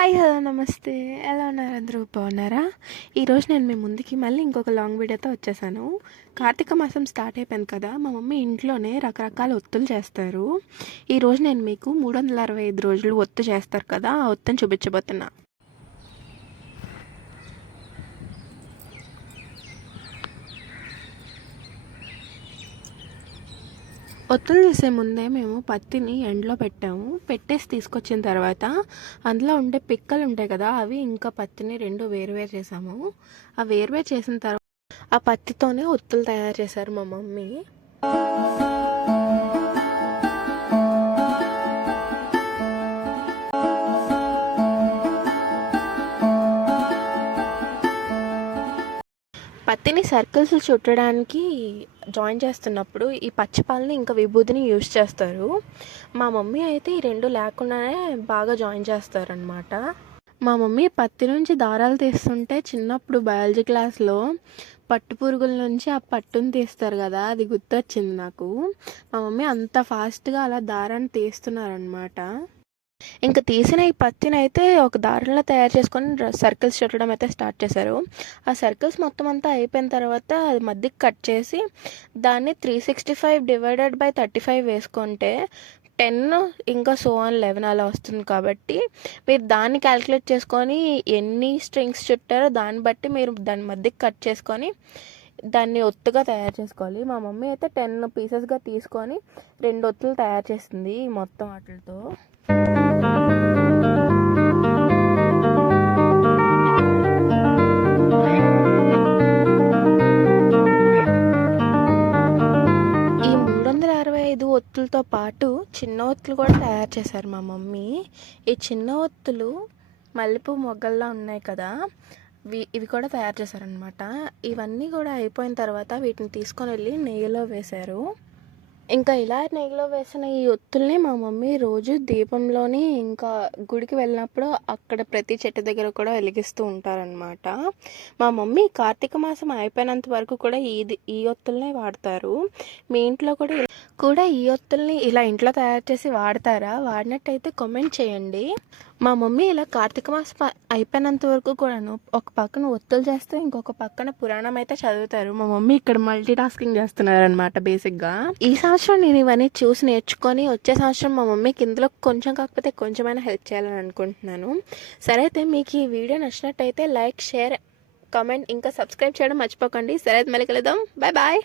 Hi hello నమస్తే. ఎలా ఉన్నారు అందరూ? బాగున్నారా? ఈరోజు నేను మీ ముందుకి మళ్ళీ ఇంకొక లాంగ్ వీడియోతో వచ్చేసాను. కార్తీక మాసం స్టార్ట్ అయిపోయింది కదా మా మమ్మీ ఇంట్లోనే రకరకాల ఒత్తులు చేస్తారు. ఈరోజు నేను మీకు మూడు వందల అరవై ఐదు రోజులు ఒత్తు చేస్తారు కదా ఆ ఒత్తుని చూపించబోతున్నా. ఒత్తులు చేసే ముందే మేము పత్తిని ఎండలో పెట్టాము. పెట్టేసి తీసుకొచ్చిన తర్వాత అందులో ఉండే పిక్కలు ఉంటాయి కదా అవి ఇంకా పత్తిని రెండు వేరువేరు చేసాము. ఆ వేరువేరు చేసిన తర్వాత ఆ పత్తితోనే ఒత్తులు తయారు చేశారు మా మమ్మీ. పత్తిని సర్కిల్స్ చుట్టడానికి జాయిన్ చేస్తున్నప్పుడు ఈ పచ్చిపాలని ఇంకా విభూతిని యూజ్ చేస్తారు. మా మమ్మీ అయితే ఈ రెండు లేకుండానే బాగా జాయిన్ చేస్తారనమాట మా మమ్మీ పత్తి నుంచి దారాలు తీస్తుంటే చిన్నప్పుడు బయాలజీ క్లాస్లో పట్టు పురుగుల నుంచి ఆ పట్టుని తీస్తారు కదా అది గుర్తొచ్చింది నాకు. మా మమ్మీ అంత ఫాస్ట్గా అలా దారాన్ని తీస్తున్నారనమాట ఇంకా తీసిన ఈ పత్తిని అయితే ఒక దారిలో తయారు చేసుకొని సర్కిల్స్ చుట్టడం అయితే స్టార్ట్ చేశారు. ఆ సర్కిల్స్ మొత్తం అంతా అయిపోయిన తర్వాత అది మధ్యకి కట్ చేసి దాన్ని three sixty five divided by thirty five వేసుకుంటే టెన్ ఇంకా సో వన్ లెవెన్ అలా వస్తుంది కాబట్టి మీరు దాన్ని క్యాలిక్యులేట్ చేసుకొని ఎన్ని స్ట్రింగ్స్ చుట్టారో దాన్ని బట్టి మీరు దాని మధ్యకి కట్ చేసుకొని దాన్ని ఒత్తుగా తయారు చేసుకోవాలి. మా మమ్మీ అయితే టెన్ పీసెస్గా తీసుకొని రెండు ఒత్తులు తయారు చేసింది మొత్తం వాటితో. ఈ మూడు వందల అరవై ఐదు ఒత్తులతో పాటు చిన్న ఒత్తులు కూడా తయారు చేశారు మా మమ్మీ. ఈ చిన్న ఒత్తులు మల్లెపూ మొగ్గల్లా ఉన్నాయి కదా ఇవి ఇవి కూడా తయారు చేశారనమాట ఇవన్నీ కూడా అయిపోయిన తర్వాత వీటిని తీసుకొని వెళ్ళి నెయ్యిలో వేశారు. ఇంకా ఇలా నెయ్యిలో వేసిన ఈ ఒత్తుల్ని మా మమ్మీ రోజు దీపంలోని ఇంకా గుడికి వెళ్ళినప్పుడు అక్కడ ప్రతి చెట్టు దగ్గర కూడా వెలిగిస్తూ ఉంటారనమాట మా మమ్మీ కార్తీక మాసం అయిపోయినంత వరకు కూడా ఈ ఈ ఒత్తుల్నే వాడతారు. మీ ఇంట్లో కూడా కూడా ఈ ఒత్తుల్ని ఇలా ఇంట్లో తయారు చేసి వాడతారా? వాడినట్టయితే కామెంట్ చేయండి. మా మమ్మీ ఇలా కార్తీక మాసం అయిపోయినంత వరకు కూడాను ఒక పక్కన ఒత్తులు చేస్తే ఇంకొక పక్కన పురాణం అయితే చదువుతారు. మా మమ్మీ ఇక్కడ మల్టీ టాస్కింగ్ చేస్తున్నారు అనమాట బేసిక్గా ఈ సంవత్సరం నేను ఇవన్నీ చూసి నేర్చుకొని వచ్చే సంవత్సరం మా మమ్మీకి ఇందులో కొంచెం కాకపోతే కొంచెమైనా హెల్ప్ చేయాలని అనుకుంటున్నాను. సరే అయితే మీకు ఈ వీడియో నచ్చినట్టయితే లైక్ షేర్ కామెంట్ ఇంకా సబ్స్క్రైబ్ చేయడం మర్చిపోకండి. సరే అయితే మళ్ళీ కలుద్దాం. Bye bye